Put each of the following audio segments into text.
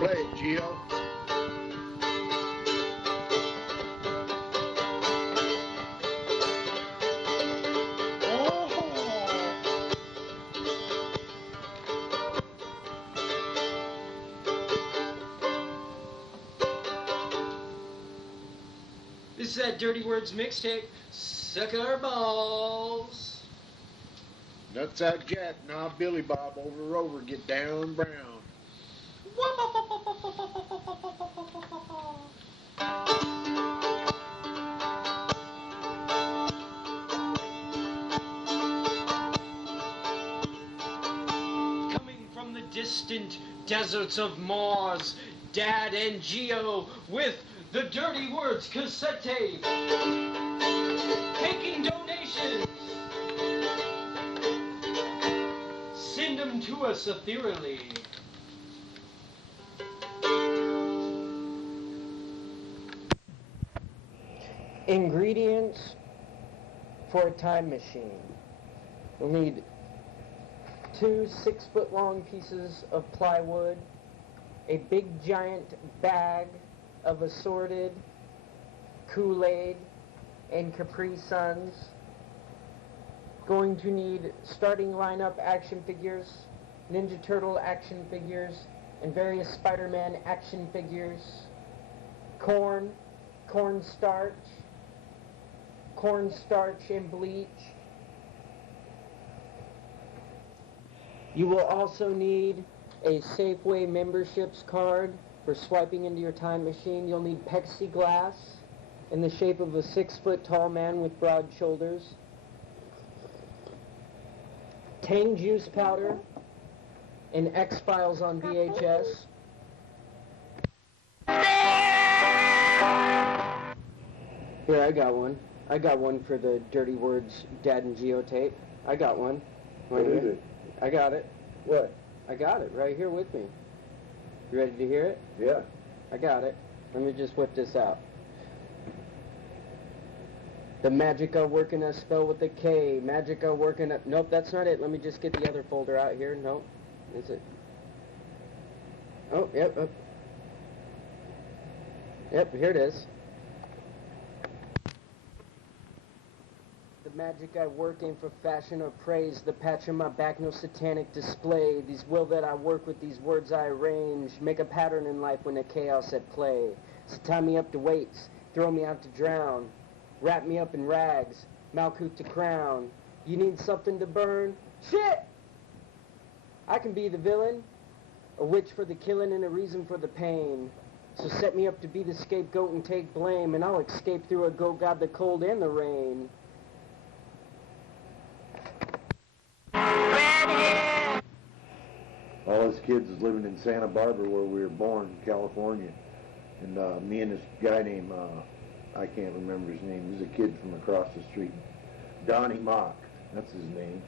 Play it, Gio. This is that Dirty Words mixtape. Suck our balls. Nuts out Jack, nah Billy Bob, over Rover, get down brown. Coming from the distant deserts of Mars, Dad and Geo with the Dirty Words cassette tape. Taking donations. Send them to us ethereally. Ingredients for a time machine. You'll need 2 6-foot-long pieces of plywood, a big giant bag of assorted Kool-Aid and Capri Suns. Going to need starting lineup action figures, Ninja Turtle action figures, and various Spider-Man action figures, cornstarch and bleach. You will also need a Safeway memberships card for swiping into your time machine. You'll need plexiglass in the shape of a 6-foot-tall man with broad shoulders, Tang juice powder, and X-Files on VHS. Here, I got one. I got one for the Dirty Words Dad and Geo tape. I got one. What is it? I got it. What? I got it right here with me. You ready to hear it? Yeah. I got it. Let me just whip this out. The Magica working a spell with a K. Magica working a... Nope, that's not it. Let me just get the other folder out here. Nope. Is it? Oh, yep. Yep, here it is. The magic I work in for fashion or praise, the patch on my back, no satanic display. These will that I work with, these words I arrange, make a pattern in life when the chaos at play. So tie me up to weights, throw me out to drown, wrap me up in rags, Malkuth to crown. You need something to burn? Shit! I can be the villain, a witch for the killing and a reason for the pain. So set me up to be the scapegoat and take blame, and I'll escape through a go god the cold and the rain. All us kids is living in Santa Barbara where we were born, California. And me and this guy named, I can't remember his name, he's a kid from across the street. Donnie Mock, that's his name.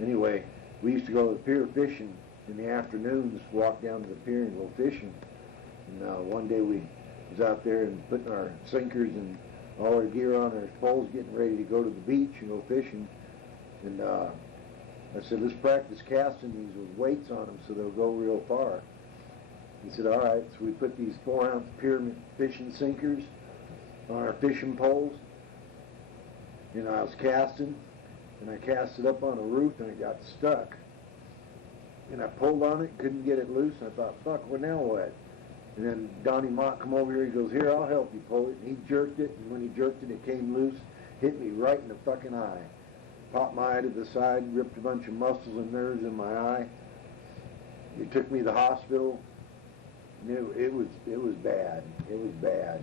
Anyway, we used to go to the pier fishing in the afternoons, walk down to the pier and go fishing. And one day we was out there and putting our sinkers and all our gear on our poles, getting ready to go to the beach and go fishing. And I said, let's practice casting these with weights on them so they'll go real far. He said, all right. So we put these 4-ounce pyramid fishing sinkers on our fishing poles. And I was casting, and I cast it up on a roof, and it got stuck. And I pulled on it, couldn't get it loose, and I thought, fuck, well, now what? And then Donnie Mott come over here, he goes, here, I'll help you pull it. And he jerked it, and when he jerked it, it came loose, hit me right in the fucking eye. Popped my eye to the side, ripped a bunch of muscles and nerves in my eye. They took me to the hospital. It was bad. It was bad.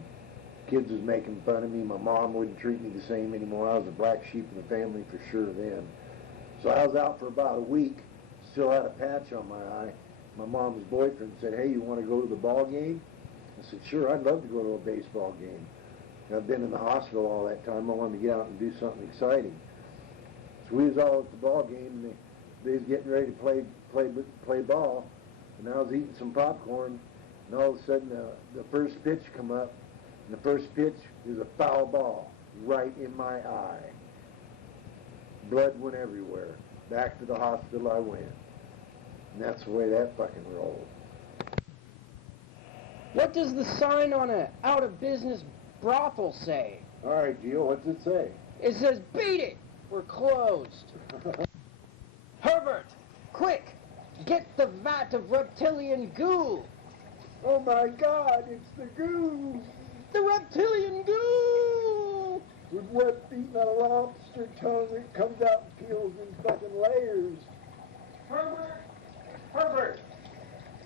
Kids was making fun of me. My mom wouldn't treat me the same anymore. I was a black sheep of the family for sure then. So I was out for about a week, still had a patch on my eye. My mom's boyfriend said, hey, you want to go to the ball game? I said, sure, I'd love to go to a baseball game. I've been in the hospital all that time. I wanted to get out and do something exciting. So we was all at the ball game, and they was getting ready to play ball, and I was eating some popcorn, and all of a sudden the first pitch come up, and the first pitch was a foul ball right in my eye. Blood went everywhere. Back to the hospital I went. And that's the way that fucking rolled. What does the sign on a out-of-business brothel say? All right, Gio, what's it say? It says, beat it! We're closed. Herbert, quick! Get the vat of reptilian goo! Oh my God, it's the goo! The reptilian goo! With wet feet and a lobster tongue that comes out and peels in fucking layers. Herbert,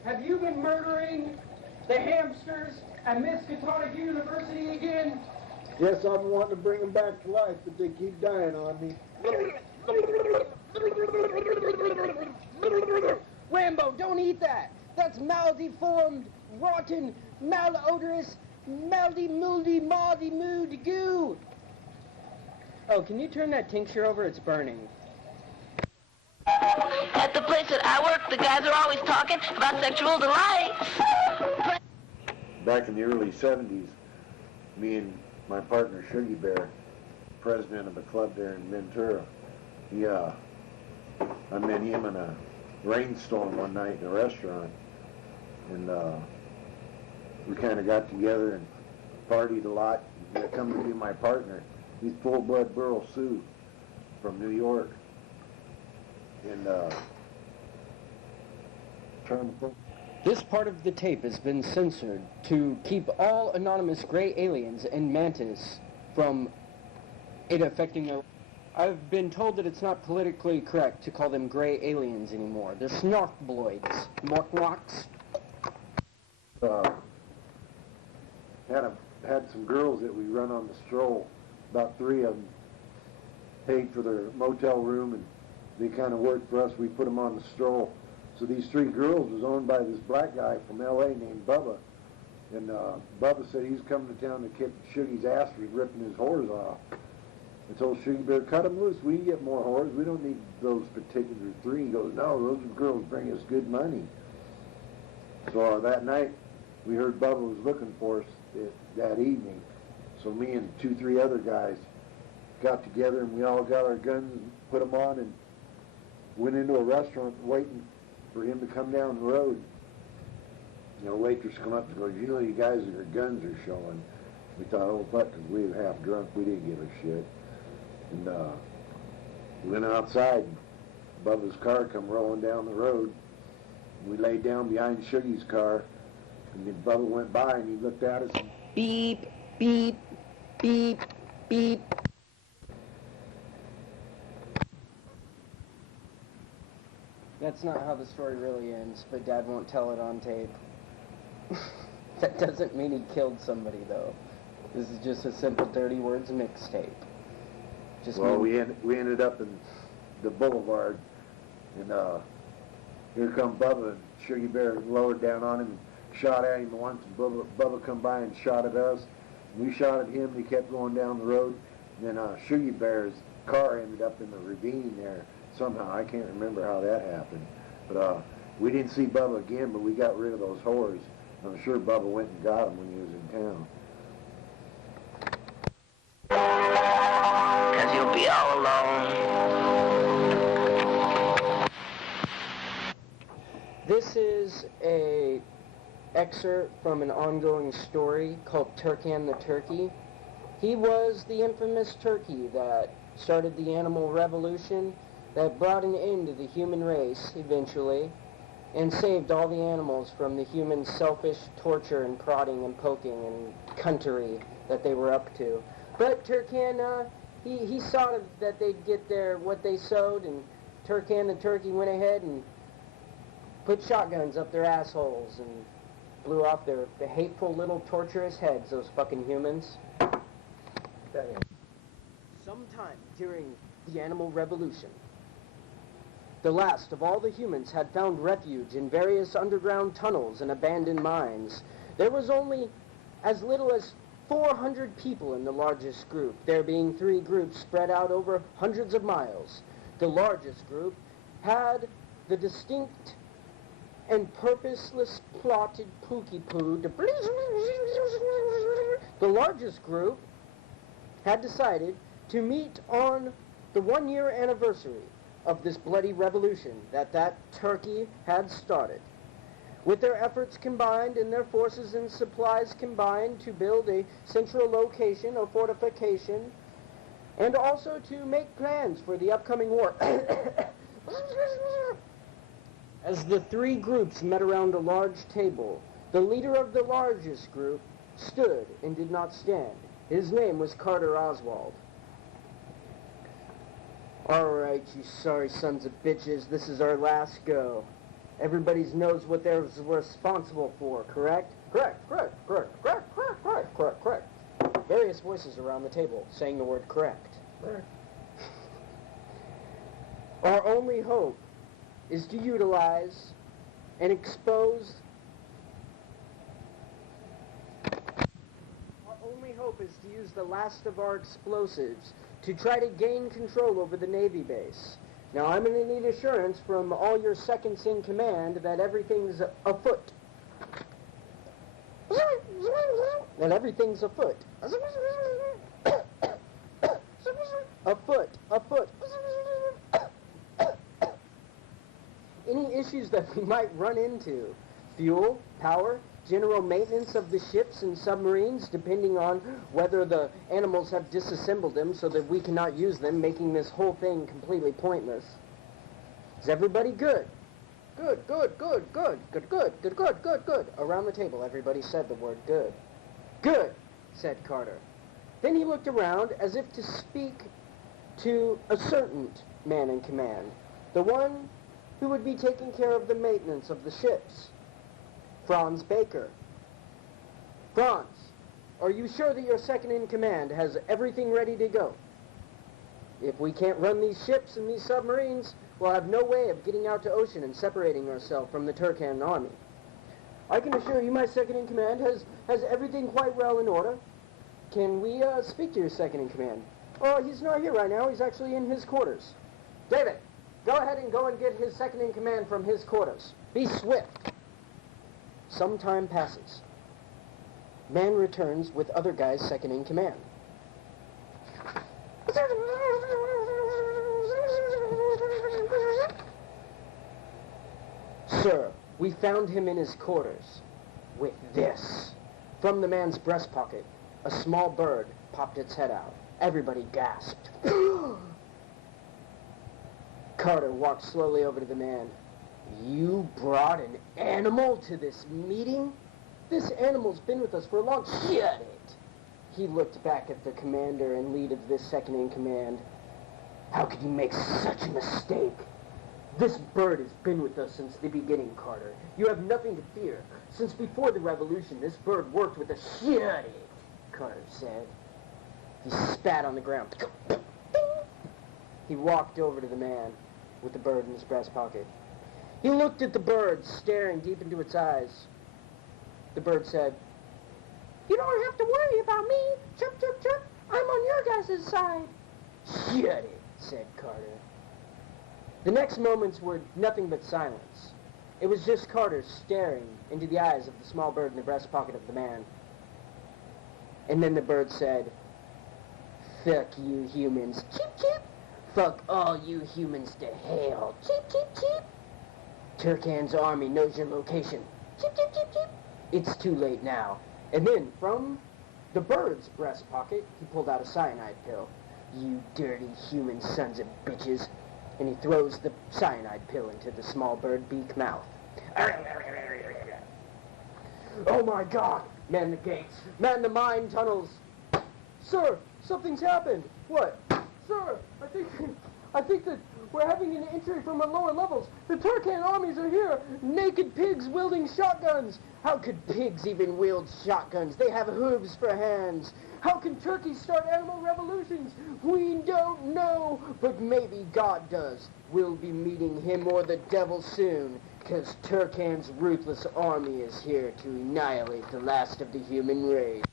have you been murdering the hamsters at Miskatonic University again? Yes, I'm wanting to bring them back to life, but they keep dying on me. Rambo, don't eat that! That's maldeformed, rotten, malodorous, maldy-mouldy, maldy-mood goo! Oh, can you turn that tincture over? It's burning. At the place that I work, the guys are always talking about sexual delights. Back in the early 70s, me and my partner, Shuggy Bear, president of a club there in Ventura, I met him in a rainstorm one night in a restaurant, and we kind of got together and partied a lot. He come to be my partner. He's full-blood Burl Sioux from New York. And This part of the tape has been censored to keep all anonymous gray aliens and mantis from it affecting their... I've been told that it's not politically correct to call them gray aliens anymore. They're snarkbloids. Morklocks. Had some girls that we run on the stroll. About 3 of them paid for their motel room, and they kind of worked for us. We put them on the stroll. So these 3 girls was owned by this black guy from L.A. named Bubba. And Bubba said he's coming to town to kick Shuggy's ass for ripping his whores off. I told Shuggy Bear, cut them loose. We can get more whores. We don't need those particular 3. He goes, no, those girls bring us good money. So that night, we heard Bubba was looking for us that evening. So me and 2, 3 other guys got together, and we all got our guns and put them on and went into a restaurant waiting for him to come down the road. You know, waitress come up and goes, you know, you guys, your guns are showing. We thought, oh, fuck, 'cause we were half drunk. We didn't give a shit. And we went outside, and Bubba's car come rolling down the road. We laid down behind Shuggy's car, and then Bubba went by, and he looked at us and Beep, beep, beep, beep. That's not how the story really ends, but Dad won't tell it on tape. That doesn't mean he killed somebody, though. This is just a simple Dirty Words mixtape. Well, we ended up in the boulevard, and here come Bubba, and Shuggy Bear lowered down on him, shot at him once, and Bubba come by and shot at us. We shot at him, and he kept going down the road, and then Shuggy Bear's car ended up in the ravine there somehow. I can't remember how that happened, but we didn't see Bubba again, but we got rid of those whores. I'm sure Bubba went and got them when he was in town. Cause you'll be all alone. This is a excerpt from an ongoing story called Turkan the Turkey. He was the infamous turkey that started the animal revolution that brought an end to the human race eventually and saved all the animals from the human selfish torture and prodding and poking and cuntery that they were up to. But Turkan, he saw that they'd get what they sowed, and Turkan the turkey went ahead and put shotguns up their assholes and blew off the hateful little torturous heads, those fucking humans. Sometime during the animal revolution, the last of all the humans had found refuge in various underground tunnels and abandoned mines. There was only as little as 400 people in the largest group, there being 3 groups spread out over hundreds of miles. The largest group had the distinct and purposeless plotted pookie poo to... The largest group had decided to meet on the 1-year anniversary of this bloody revolution that turkey had started. with their efforts combined and their forces and supplies combined to build a central location or fortification, and also to make plans for the upcoming war. As the three groups met around a large table, the leader of the largest group stood and did not stand. His name was Carter Oswald. All right, you sorry sons of bitches, this is our last go. Everybody knows what they're responsible for, correct? Correct. Various voices around the table saying the word correct. Our only hope is to utilize and expose. Our only hope is to use the last of our explosives to try to gain control over the Navy base. Now, I'm going to need assurance from all your seconds in command that everything's afoot. That everything's afoot. Afoot. Any issues that we might run into, fuel, power, general maintenance of the ships and submarines, depending on whether the animals have disassembled them so that we cannot use them, making this whole thing completely pointless. Is everybody good? Good. Around the table, everybody said the word good. Good, said Carter. Then he looked around as if to speak to a certain man in command, the one who would be taking care of the maintenance of the ships. Franz Baker. Franz, are you sure that your second in command has everything ready to go? If we can't run these ships and these submarines, we'll have no way of getting out to ocean and separating ourselves from the Turkan army. I can assure you my second in command has everything quite well in order. Can we speak to your second in command? Oh, he's not here right now. He's actually in his quarters. David, go ahead and go and get his second in command from his quarters. Be swift. Some time passes. Man returns with other guy's second in command. Sir, we found him in his quarters with this. From the man's breast pocket, a small bird popped its head out. Everybody gasped. Carter walked slowly over to the man. You brought an animal to this meeting? This animal's been with us for a long... Shut it! He looked back at the commander and lead of this second in command. How could you make such a mistake? This bird has been with us since the beginning, Carter. You have nothing to fear. Since before the revolution, this bird worked with us. Shut it, Carter said. He spat on the ground. He walked over to the man with the bird in his breast pocket. He looked at the bird, staring deep into its eyes. The bird said, "You don't have to worry about me. Chirp, chirp, chirp. I'm on your guys' side." "Shut it," said Carter. The next moments were nothing but silence. It was just Carter staring into the eyes of the small bird in the breast pocket of the man. And then the bird said, "Fuck you humans. Cheep, cheep. Fuck all you humans to hell. Cheep, cheep, cheep. Turkan's army knows your location. Cheep, cheep, cheep, cheep. It's too late now." And then from the bird's breast pocket, he pulled out a cyanide pill. "You dirty human sons of bitches." And he throws the cyanide pill into the small bird beak mouth. "Oh my God! Man the gates! Man the mine tunnels! Sir, something's happened!" "What?" "Sir, I think that we're having an entry from the lower levels. The Turkan armies are here! Naked pigs wielding shotguns!" "How could pigs even wield shotguns? They have hooves for hands." "How can turkeys start animal revolutions?" "We don't know, but maybe God does. We'll be meeting him or the devil soon, 'cause Turkan's ruthless army is here to annihilate the last of the human race."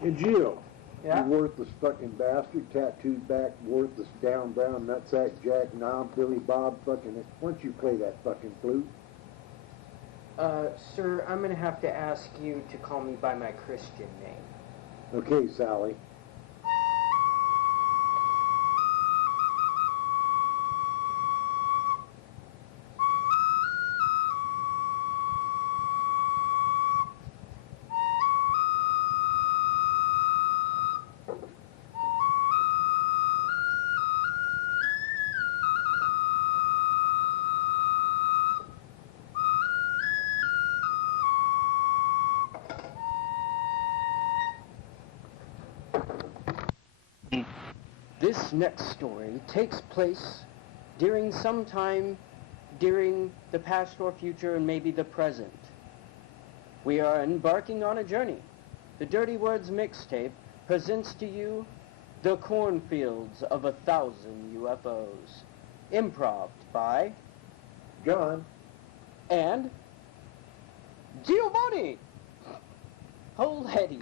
Hey, Gio. Yeah? You worthless fucking bastard, tattooed back, worthless down brown nutsack, Jack, Nom, Billy Bob, fucking... Why don't you play that fucking flute? Sir, I'm gonna have to ask you to call me by my Christian name. Okay, Sally. This next story takes place during some time during the past or future and maybe the present. We are embarking on a journey. The Dirty Words Mixtape presents to you The Cornfields of 1,000 UFOs. Improv by John, and Giovanni. Hold heady.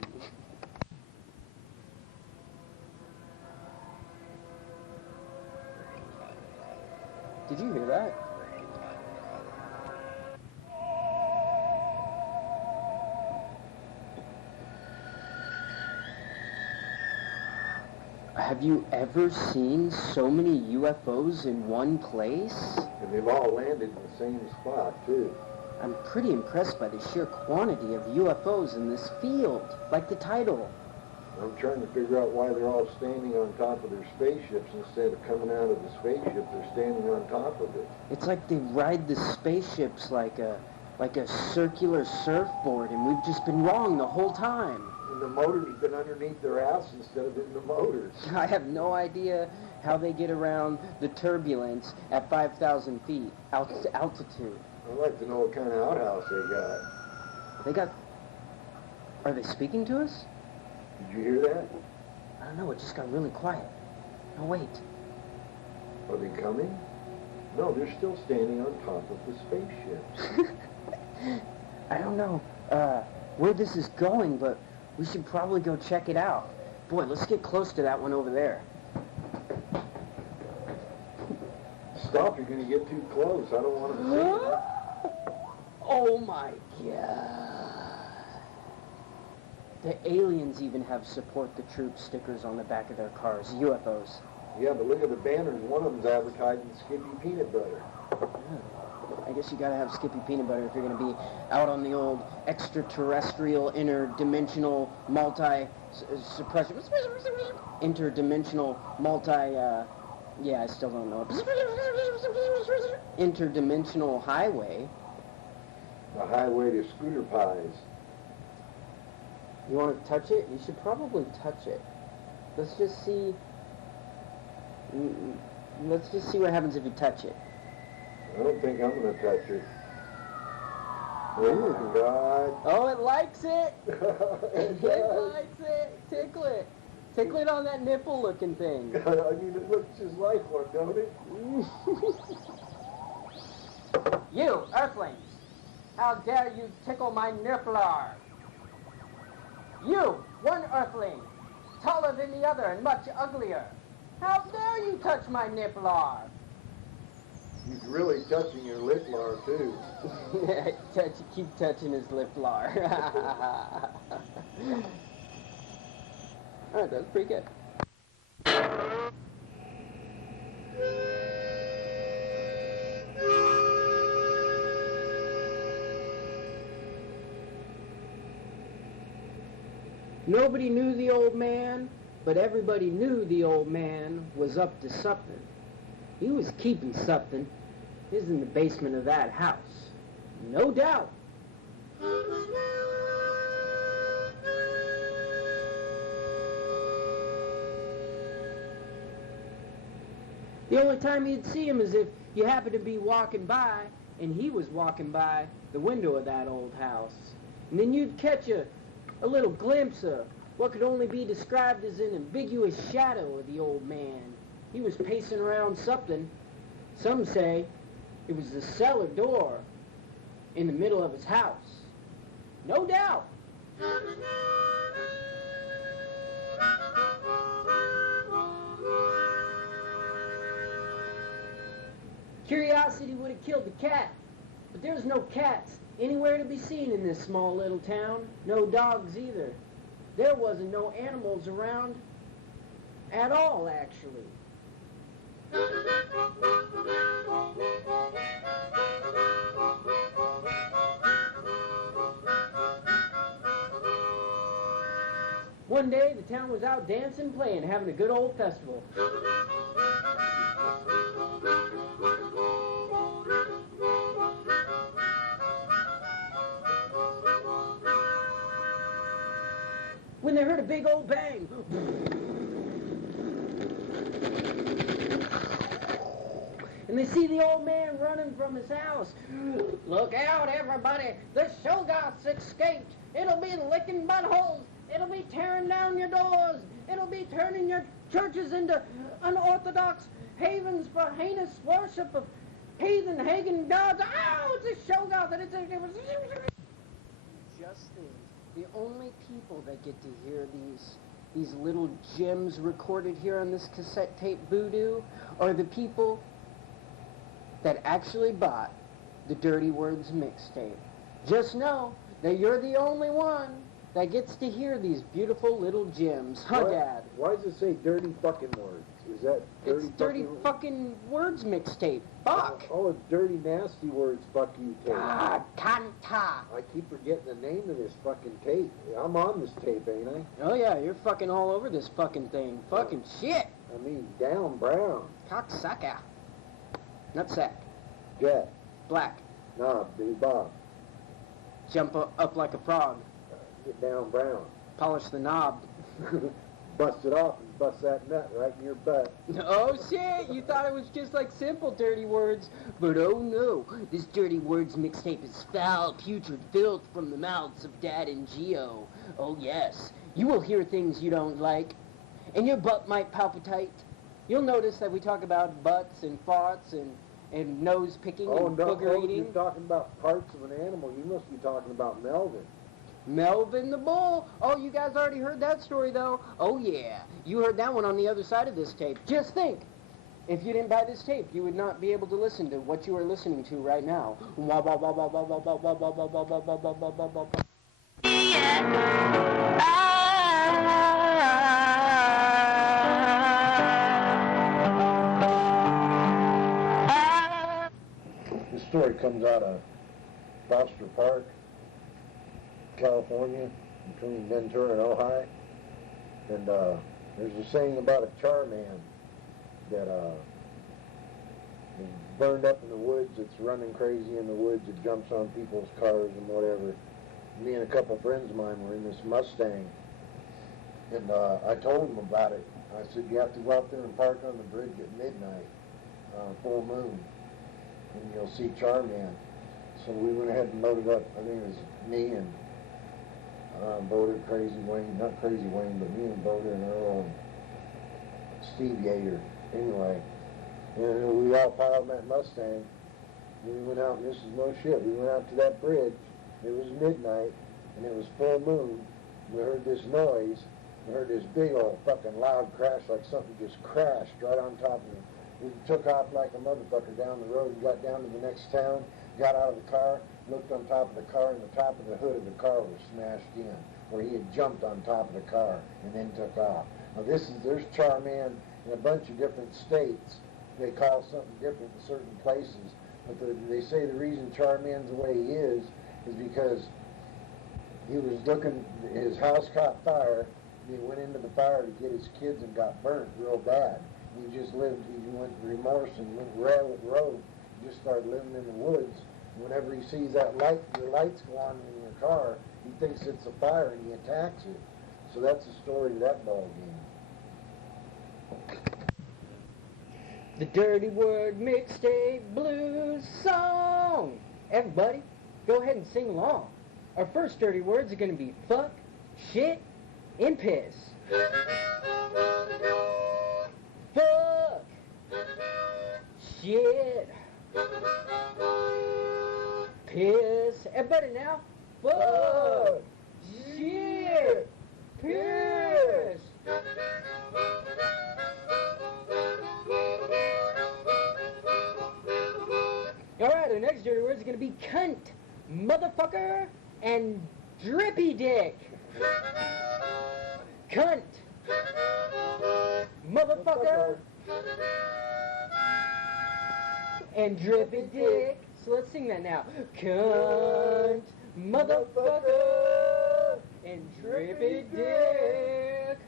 Did you hear that? Have you ever seen so many UFOs in one place? and they've all landed in the same spot, too. I'm pretty impressed by the sheer quantity of UFOs in this field, like the title. I'm trying to figure out why they're all standing on top of their spaceships instead of coming out of the spaceship. They're standing on top of it. It's like they ride the spaceships like a circular surfboard, and we've just been wrong the whole time. And the motor's been underneath their ass instead of in the motors. I have no idea how they get around the turbulence at 5,000 feet altitude. I'd like to know what kind of outhouse they got. Are they speaking to us? Did you hear that? I don't know, it just got really quiet. No, wait. Are they coming? No, they're still standing on top of the spaceships. I don't know where this is going, but we should probably go check it out. Boy, let's get close to that one over there. Stop, you're going to get too close. I don't want to see it. Oh my God. The aliens even have support the troops stickers on the back of their cars, UFOs. Yeah, but look at the banners. One of them's advertising Skippy Peanut Butter. I guess you gotta have Skippy Peanut Butter if you're gonna be out on the old extraterrestrial, interdimensional, suppression, interdimensional, yeah, I still don't know. Interdimensional highway. The highway to scooter pies. You want to touch it? You should probably touch it. Let's just see. Let's just see what happens if you touch it. I don't think I'm going to touch it. Oh my God. Oh, it likes it. It It does. likes it. Tickle it. Tickle it on that nipple-looking thing. I mean, it looks just like one, don't it? You, Earthlings! How dare you tickle my nippler? You, one Earthling, taller than the other and much uglier. How dare you touch my nippler? He's really touching your lip lar, too. Keep touching his liplar. Alright, that's pretty good. Nobody knew the old man, but everybody knew the old man was up to something. He was keeping something. He was in the basement of that house. No doubt. The only time you'd see him is if you happened to be walking by and he was walking by the window of that old house. And then you'd catch a little glimpse of what could only be described as an ambiguous shadow of the old man. He was pacing around something. Some say it was the cellar door in the middle of his house. No doubt. Curiosity would have killed the cat, but there's no cats anywhere to be seen in this small little town. No dogs either. There wasn't no animals around at all, actually. One day, the town was out dancing, playing, having a good old festival. When they heard a big old bang. And they see the old man running from his house. Look out, everybody. The Shoggoths escaped. It'll be licking buttholes. It'll be tearing down your doors. It'll be turning your churches into unorthodox havens for heinous worship of heathen Hagen gods. Oh, it's a Shoggoth. And just think, the only people that get to hear these little gems recorded here on this cassette tape voodoo are the people that actually bought the Dirty Words mixtape. Just know that you're the only one that gets to hear these beautiful little gems. Huh, Dad? Why does it say dirty fucking words? Is that dirty? It's Dirty fucking Words mixtape. Fuck. Oh, it's dirty nasty words. Fuck you, tape. Ah, Tanta. I keep forgetting the name of this fucking tape. I'm on this tape, ain't I? Oh yeah, you're fucking all over this fucking thing. Fucking shit. I mean, down brown. Cocksucker. Nutsack. Jet. Black. Knob. Billy Bob. Jump up like a frog. Get down brown. Polish the knob. Bust it off and bust that nut right in your butt. Oh shit, you thought it was just like simple dirty words. But oh no, this Dirty Words mixtape is foul, putrid filth from the mouths of Dad and Geo. Oh yes, you will hear things you don't like, and your butt might palpitate. You'll notice that we talk about butts and farts and nose picking and booger eating. You're talking about parts of an animal. You must be talking about Melvin. Melvin the Bull. Oh, you guys already heard that story, though. Oh, yeah. You heard that one on the other side of this tape. Just think. If you didn't buy this tape, you would not be able to listen to what you are listening to right now. This story comes out of Foster Park, California, between Ventura and Ojai. And there's a saying about a charman that is burned up in the woods. It's running crazy in the woods. It jumps on people's cars and whatever. Me and a couple friends of mine were in this Mustang, and I told them about it. I said, you have to go out there and park on the bridge at midnight, full moon, and you'll see Charman. So we went ahead and loaded up. I think it was me and Boder, Crazy Wayne, not Crazy Wayne, but me and Boder and Earl and Steve Yater. Anyway, and we all piled in that Mustang. And we went out, and this is no shit, we went out to that bridge. It was midnight, and it was full moon. We heard this noise. We heard this big old fucking loud crash, like something just crashed right on top of it. We took off like a motherfucker down the road and got down to the next town, got out of the car, looked on top of the car, and the top of the hood of the car was smashed in, where he had jumped on top of the car and then took off. Now there's Charman in a bunch of different states. They call something different in certain places, but they say the reason Charman's the way he is because he was looking, his house caught fire, and he went into the fire to get his kids and got burnt real bad. He just lived, he went remorse and went rogue, just started living in the woods. Whenever he sees that light, your lights go on in your car, he thinks it's a fire and he attacks it. So that's the story of that ball game. The Dirty Word Mixtape Blues Song. Everybody, go ahead and sing along. Our first dirty words are going to be fuck, shit, and piss. Fuck, shit, piss. Everybody now, fuck, shit, piss. Alright, our next dirty words are going to be cunt, motherfucker, and drippy dick. Cunt, motherfucker, and drippy dick. So let's sing that now. Cunt, motherfucker, and drippy dick.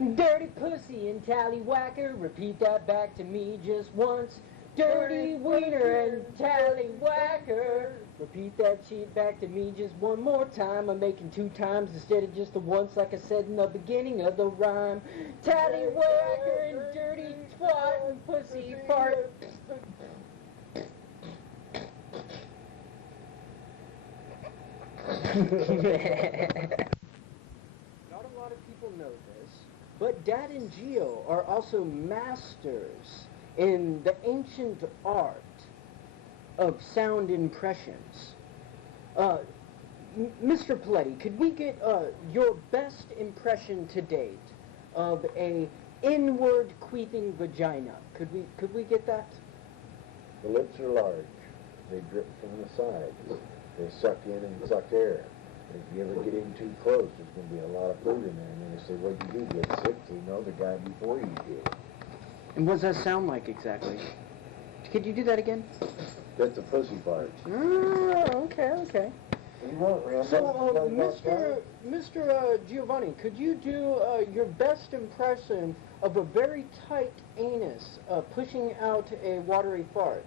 Dirty pussy and tallywhacker, repeat that back to me just once. Dirty wiener and tallywhacker, repeat that shit back to me just one more time. I'm making 2 times instead of just the once like I said in the beginning of the rhyme. Tallywhacker and dirty twat and pussy fart. Not a lot of people know this, but Dad and Geo are also masters in the ancient art of sound impressions. Mr. Paletti, could we get your best impression to date of a inward queefing vagina? Could we get that? The lips are large. They drip from the sides. They suck in and suck air. If you ever get in too close, there's going to be a lot of food in there. And then they say, what'd you do, get sick? You know the guy before you did. And what does that sound like exactly? Could you do that again? That's the pussy part. Oh, okay. You want, Rambo? So, Mr. Giovanni, could you do your best impression of a very tight anus pushing out a watery fart?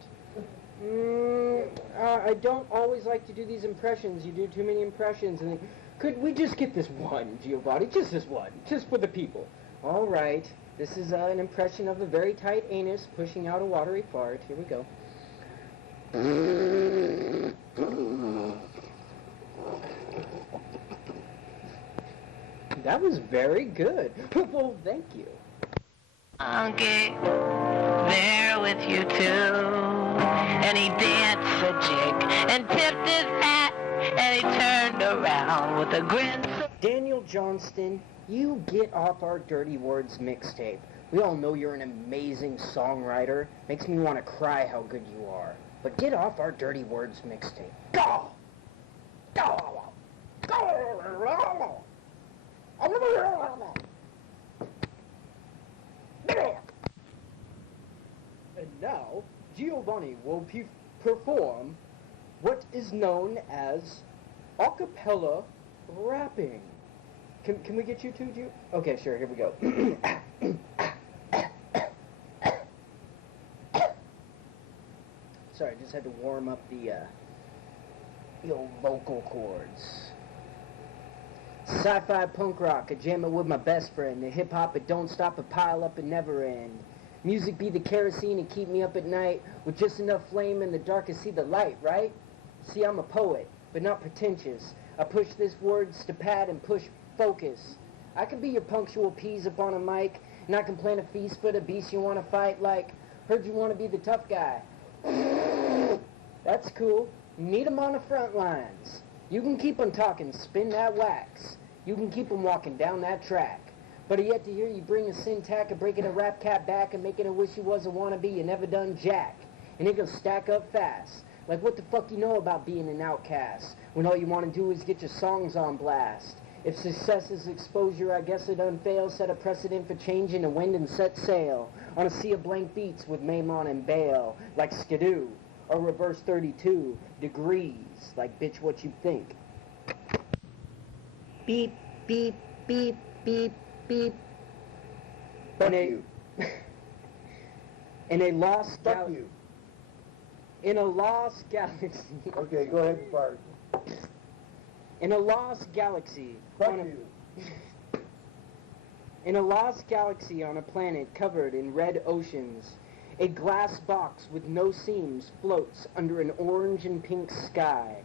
I don't always like to do these impressions. You do too many impressions. And could we just get this one, Giovanni? Just this one. Just for the people. All right. This is an impression of a very tight anus pushing out a watery fart. Here we go. That was very good. Well, thank you. Monkey, there with you too. And he danced a jig and tipped his hat, and he turned around with a grin. Daniel Johnston, you get off our Dirty Words mixtape. We all know you're an amazing songwriter. Makes me want to cry how good you are. But get off our Dirty Words mixtape. Go! Go! Go! And now, Giovanni will perform what is known as a cappella rapping. Can we get you two, Gio? Okay, sure, here we go. Sorry, I just had to warm up the old vocal cords. Sci-fi punk rock, I jam it with my best friend. The hip-hop, it don't stop, it pile up and never end. Music be the kerosene and keep me up at night with just enough flame in the dark to see the light, right? See, I'm a poet, but not pretentious. I push this words to pad and push focus. I can be your punctual peas up on a mic, and I can plan a feast for the beast you want to fight like, heard you want to be the tough guy. That's cool. Meet 'em on the front lines. You can keep 'em talking, spin that wax. You can keep 'em walking down that track. But I yet to hear you bring a syntax of breaking a rap cat back and making a wish you was a wannabe, you never done jack. And it goes stack up fast. Like what the fuck you know about being an outcast when all you want to do is get your songs on blast? If success is exposure, I guess it unfails. Set a precedent for change in the wind and set sail on a sea of blank beats with Maimon and Bale, like Skidoo, or reverse 32 degrees, like bitch what you think. Beep, beep, beep, beep, beep. Fuck you. In a lost Fuck you. In a lost galaxy. Okay, go ahead and fart. In a lost galaxy. Fuck you. In a lost galaxy on a planet covered in red oceans, a glass box with no seams floats under an orange and pink sky.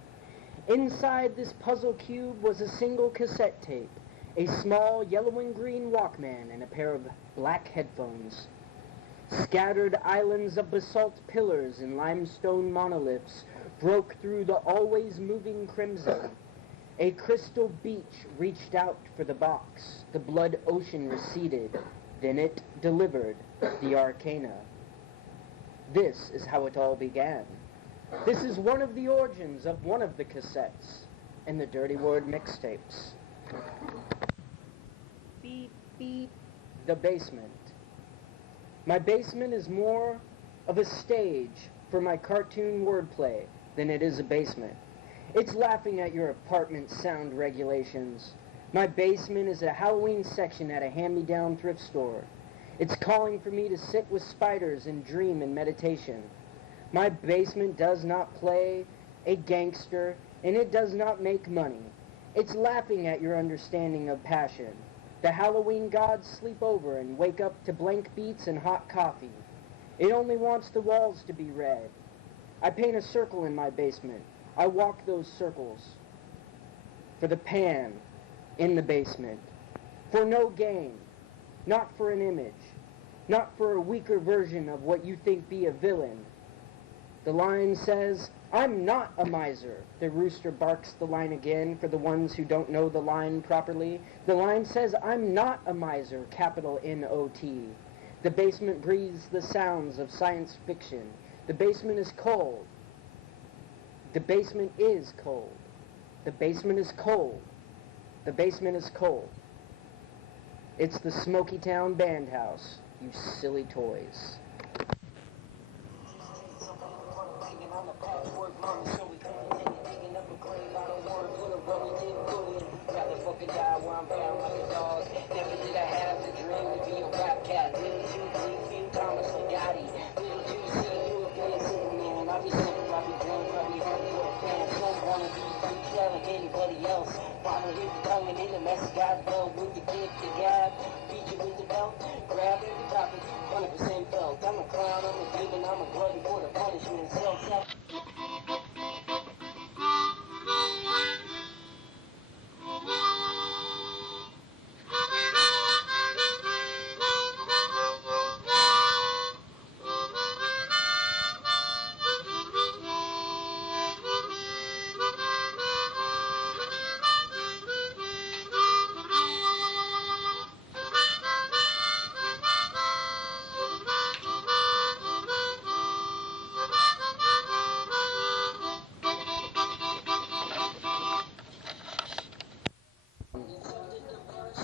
Inside this puzzle cube was a single cassette tape, a small yellow and green Walkman, and a pair of black headphones. Scattered islands of basalt pillars and limestone monoliths broke through the always moving crimson. A crystal beach reached out for the box. The blood ocean receded. Then it delivered the arcana. This is how it all began. This is one of the origins of one of the cassettes and the Dirty Word mixtapes. Beep, beep. The basement. My basement is more of a stage for my cartoon wordplay than it is a basement. It's laughing at your apartment sound regulations. My basement is a Halloween section at a hand-me-down thrift store. It's calling for me to sit with spiders and dream in meditation. My basement does not play a gangster, and it does not make money. It's laughing at your understanding of passion. The Halloween gods sleep over and wake up to blank beats and hot coffee. It only wants the walls to be red. I paint a circle in my basement. I walk those circles for the pan in the basement, for no gain, not for an image, not for a weaker version of what you think be a villain. The line says, I'm not a miser. The rooster barks the line again for the ones who don't know the line properly. The line says, I'm not a miser, capital N-O-T. The basement breathes the sounds of science fiction. The basement is cold. The basement is cold. The basement is cold. The basement is cold. It's the Smoky Town Bandhouse, you silly toys.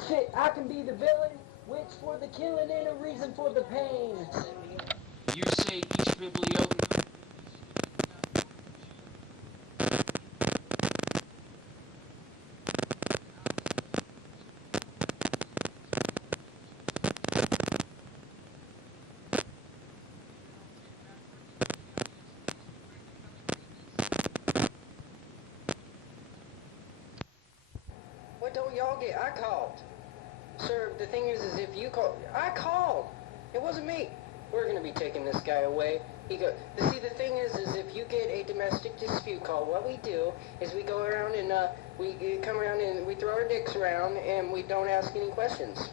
Shit, I can be the villain, witch for the killing and a reason for the pain. You say each biblioteca. What don't y'all get? I called. Sir, the thing is if you call, I called. It wasn't me. We're going to be taking this guy away. He goes, see, the thing is if you get a domestic dispute call, what we do is we go around and we come around and we throw our dicks around and we don't ask any questions.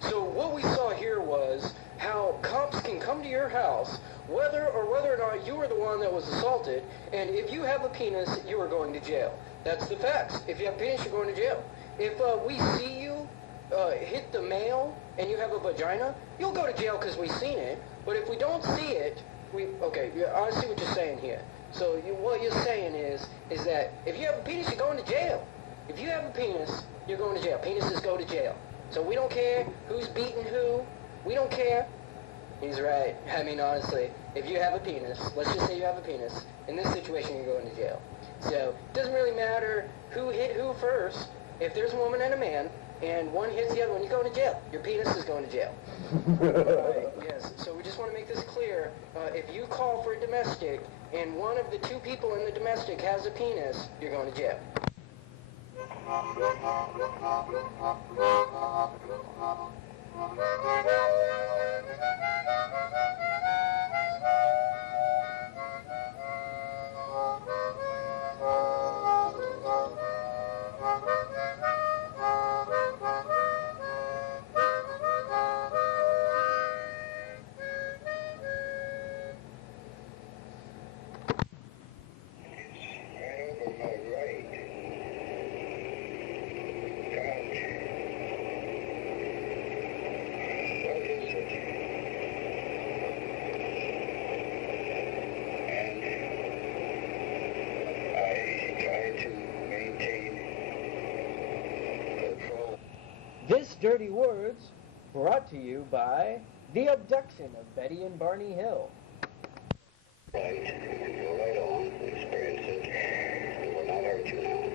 So what we saw here was how cops can come to your house whether or not you were the one that was assaulted, and if you have a penis, you are going to jail. That's the facts. If you have a penis, you're going to jail. If we see you hit the mail and you have a vagina, you'll go to jail because we've seen it. But if we don't see it, I see what you're saying here. So what you're saying is that if you have a penis, you're going to jail. If you have a penis, you're going to jail. Penises go to jail. So we don't care who's beating who. We don't care. He's right. I mean, honestly, if you have a penis, let's just say you have a penis, in this situation, you're going to jail. So it doesn't really matter who hit who first. If there's a woman and a man, and one hits the other one, you're going to jail. Your penis is going to jail. Yes, so we just want to make this clear. If you call for a domestic, and one of the two people in the domestic has a penis, you're going to jail. This Dirty Words brought to you by The Abduction of Betty and Barney Hill. Right, go right on, experience it. It will not hurt you now.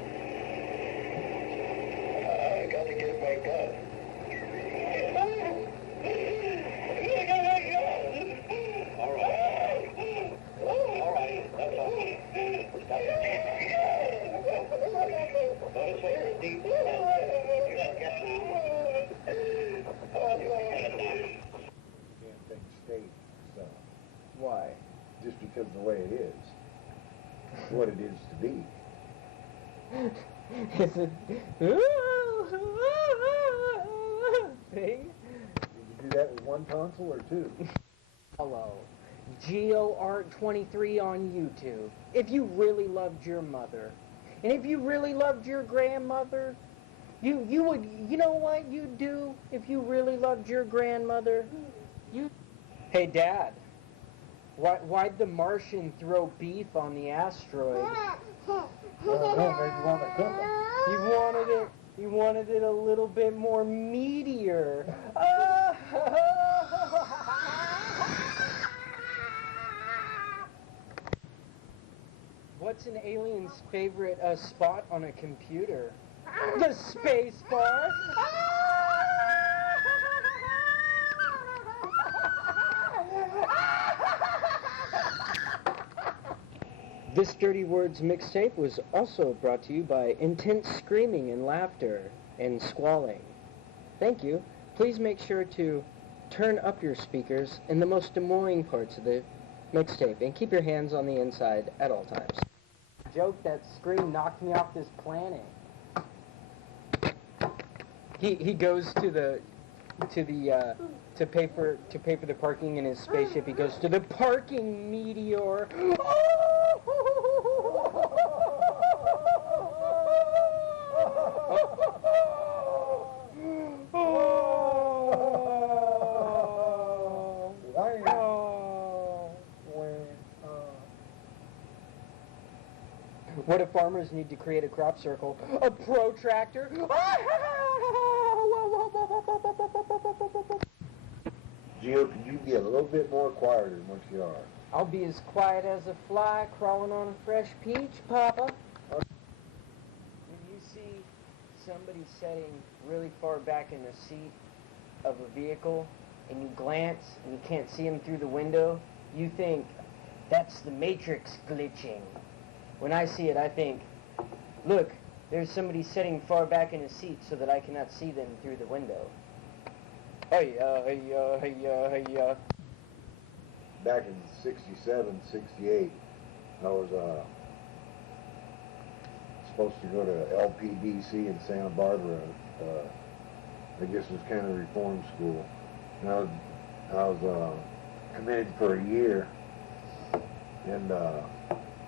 I got because the way it is. It's what it is to be. Is it thing? Did you do that with one tonsil or two? Follow GeoArt23 on YouTube. If you really loved your mother, and if you really loved your grandmother, you would, you know what you'd do if you really loved your grandmother? Hey, Dad, why'd the Martian throw beef on the asteroid? Well, no, maybe you want to cook them. You wanted it a little bit more meatier. What's an alien's favorite spot on a computer? The space bar. This Dirty Words mixtape was also brought to you by intense screaming and laughter and squalling. Thank you. Please make sure to turn up your speakers in the most annoying parts of the mixtape and keep your hands on the inside at all times. Joke, that scream knocked me off this planet. He goes to pay for the parking in his spaceship. He goes to the parking meteor. What if farmers need to create a crop circle? A protractor? Gio, could you be a little bit more quieter than what you are? I'll be as quiet as a fly crawling on a fresh peach, Papa. When you see somebody sitting really far back in the seat of a vehicle, and you glance and you can't see him through the window, you think, that's the Matrix glitching. When I see it, I think, look, there's somebody sitting far back in a seat so that I cannot see them through the window. Hey, Back in 67, 68, I was supposed to go to LPDC in Santa Barbara. I guess it was kind of reform school. And I was committed for a year, and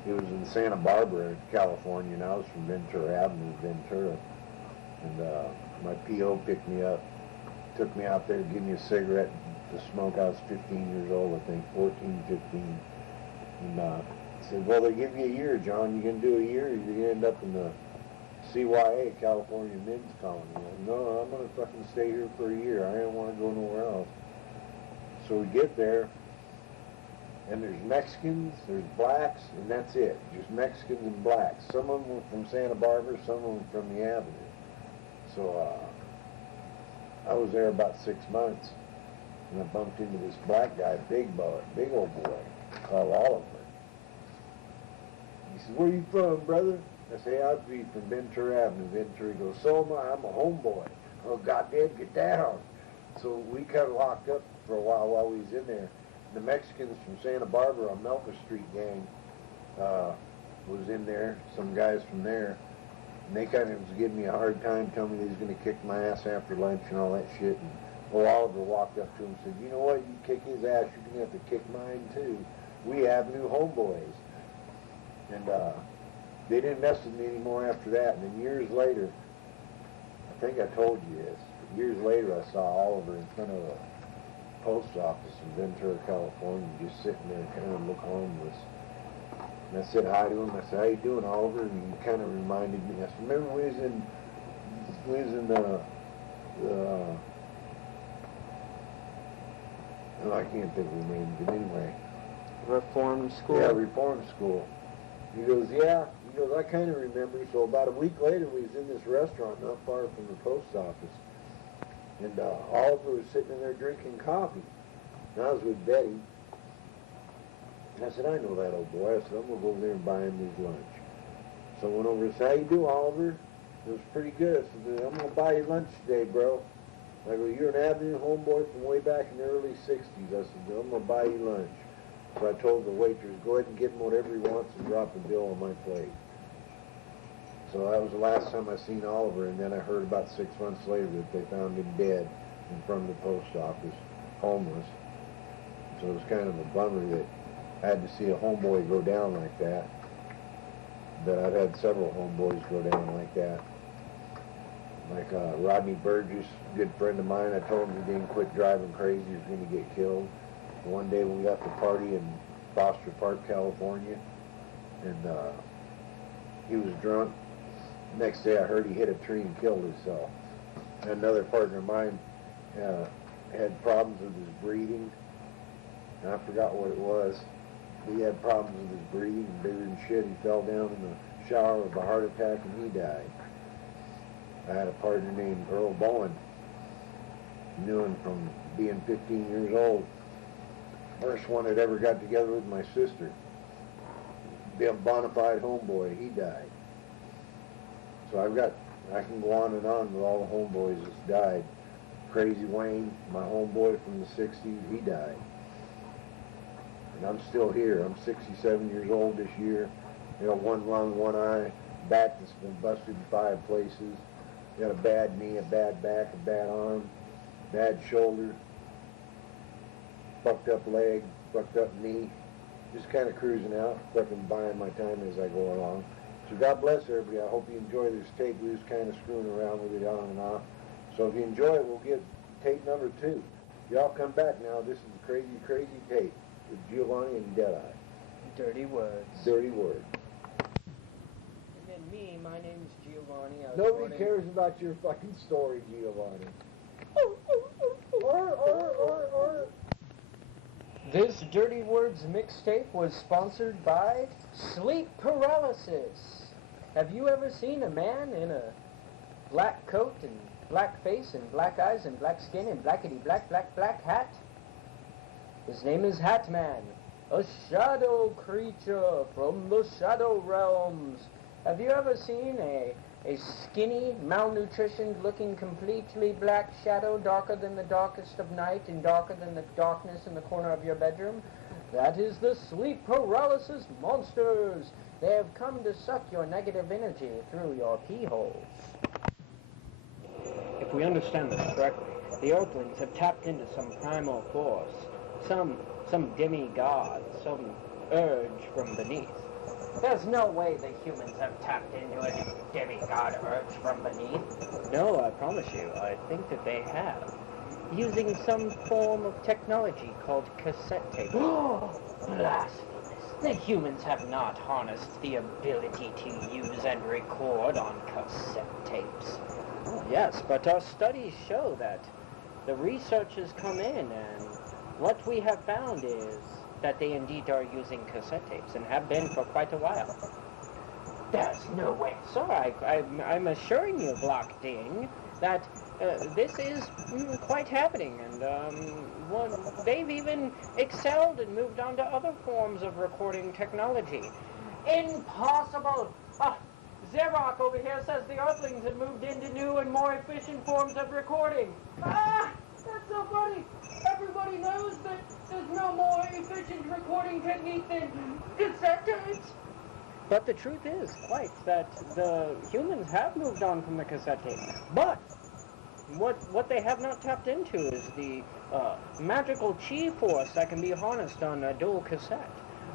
it was in Santa Barbara, California, and I was from Ventura Avenue, Ventura. And my P.O. picked me up, took me out there, gave me a cigarette to smoke. I was 15 years old, I think, 14, 15. And said, well, they give you a year, John. You going to do a year, or you're going to end up in the CYA, California Men's Colony. No, I'm going to fucking stay here for a year. I don't want to go nowhere else. So we get there, and there's Mexicans, there's blacks, and that's it. Just Mexicans and blacks. Some of them were from Santa Barbara, some of them from the Avenue. So I was there about 6 months, and I bumped into this black guy, big old boy, called Oliver. He says, where you from, brother? I say, I'd be from Ventura Avenue, Ventura. He goes, so am I, I'm a homeboy. Oh, goddamn, get down. So we kind of locked up for a while we was in there. The Mexicans from Santa Barbara on Melka Street gang was in there, some guys from there, and they kind of was giving me a hard time, telling me they was going to kick my ass after lunch and all that shit. And Oliver walked up to him and said, you know what, you kick his ass, you're going to have to kick mine too. We have new homeboys. And they didn't mess with me anymore after that. And then years later, I think I told you this, but years later I saw Oliver in front of a post office in Ventura, California, just sitting there kind of look homeless. And I said hi to him. I said, how you doing, Oliver? And he kind of reminded me. I said, remember we was in I can't think of the name, but anyway. Reform school? Yeah, reform school. He goes, yeah. He goes, I kind of remember. So about a week later, we was in this restaurant not far from the post office. And Oliver was sitting in there drinking coffee. And I was with Betty. And I said, I know that old boy. I said, I'm going to go over there and buy him his lunch. So I went over and said, how you do, Oliver? It was pretty good. I said, I'm going to buy you lunch today, bro. I go, you're an Avenue homeboy from way back in the early 60s. I said, I'm going to buy you lunch. So I told the waitress, go ahead and get him whatever he wants and drop the bill on my plate. So that was the last time I seen Oliver, and then I heard about 6 months later that they found him dead in front of the post office, homeless. So it was kind of a bummer that I had to see a homeboy go down like that. But I've had several homeboys go down like that. Like Rodney Burgess, a good friend of mine, I told him he didn't quit driving crazy, he was going to get killed. One day we left a party in Foster Park, California, and he was drunk. Next day I heard he hit a tree and killed himself. Another partner of mine had problems with his breathing, and I forgot what it was. He had problems with his breathing, bigger than shit. He fell down in the shower of a heart attack and he died. I had a partner named Earl Bowen. Knew him from being 15 years old. First one that ever got together with my sister. Be a bona fide homeboy. He died. So I can go on and on with all the homeboys that's died. Crazy Wayne, my homeboy from the 60s, he died. And I'm still here. I'm 67 years old this year. You know, one lung, one eye, back that's been busted in 5 places. Got a bad knee, a bad back, a bad arm, bad shoulder, fucked up leg, fucked up knee. Just kind of cruising out, fucking buying my time as I go along. So God bless everybody. I hope you enjoy this tape. We was kind of screwing around with it on and off. So if you enjoy it, we'll get tape number 2. Y'all come back now. This is the Crazy, Crazy Tape with Giovanni and Deadeye. Dirty words. Dirty word. And then me, my name's Giovanni. I was Nobody born in- cares about your fucking story, Giovanni. This Dirty Words mixtape was sponsored by Sleep Paralysis. Have you ever seen a man in a black coat and black face and black eyes and black skin and blackety black hat? His name is Hatman, a shadow creature from the shadow realms. Have you ever seen a skinny, malnutritioned looking completely black shadow, darker than the darkest of night and darker than the darkness in the corner of your bedroom? That is the Sleep Paralysis Monsters. They have come to suck your negative energy through your pee holes. If we understand this correctly, the Earthlings have tapped into some primal force, some demigod, some urge from beneath. There's no way the humans have tapped into any demigod urge from beneath. No, I promise you, I think that they have. Using some form of technology called cassette tape. Oh, blasphemous. The humans have not harnessed the ability to use and record on cassette tapes. Oh, yes, but our studies show that the research has come in, and what we have found is that they indeed are using cassette tapes and have been for quite a while. There's no way. Sir, I'm assuring you, Block Ding, that this is quite happening, and they've even excelled and moved on to other forms of recording technology. Impossible! Xerox over here says the Earthlings have moved into new and more efficient forms of recording. Ah! That's so funny! Everybody knows that there's no more efficient recording technique than cassette tapes. But the truth is, quite, that the humans have moved on from the cassette tape. But what they have not tapped into is the magical chi force that can be harnessed on a dual cassette.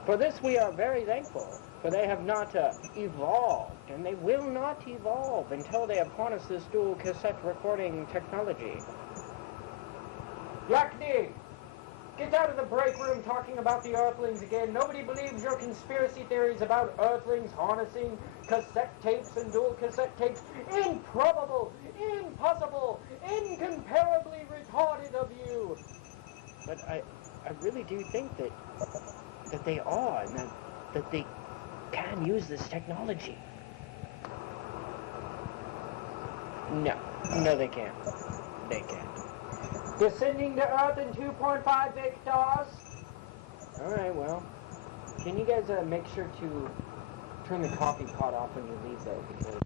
For this we are very thankful, for they have not evolved, and they will not evolve until they have harnessed this dual cassette recording technology. Black D, get out of the break room talking about the Earthlings again. Nobody believes your conspiracy theories about Earthlings harnessing cassette tapes and dual cassette tapes. Improbable, impossible, incomparably retarded of you. But I really do think that they are, and that they can use this technology. No, they can't. They can't. Descending to Earth in 2.5 big stars. Alright, well, can you guys make sure to turn the coffee pot off when you leave, though, because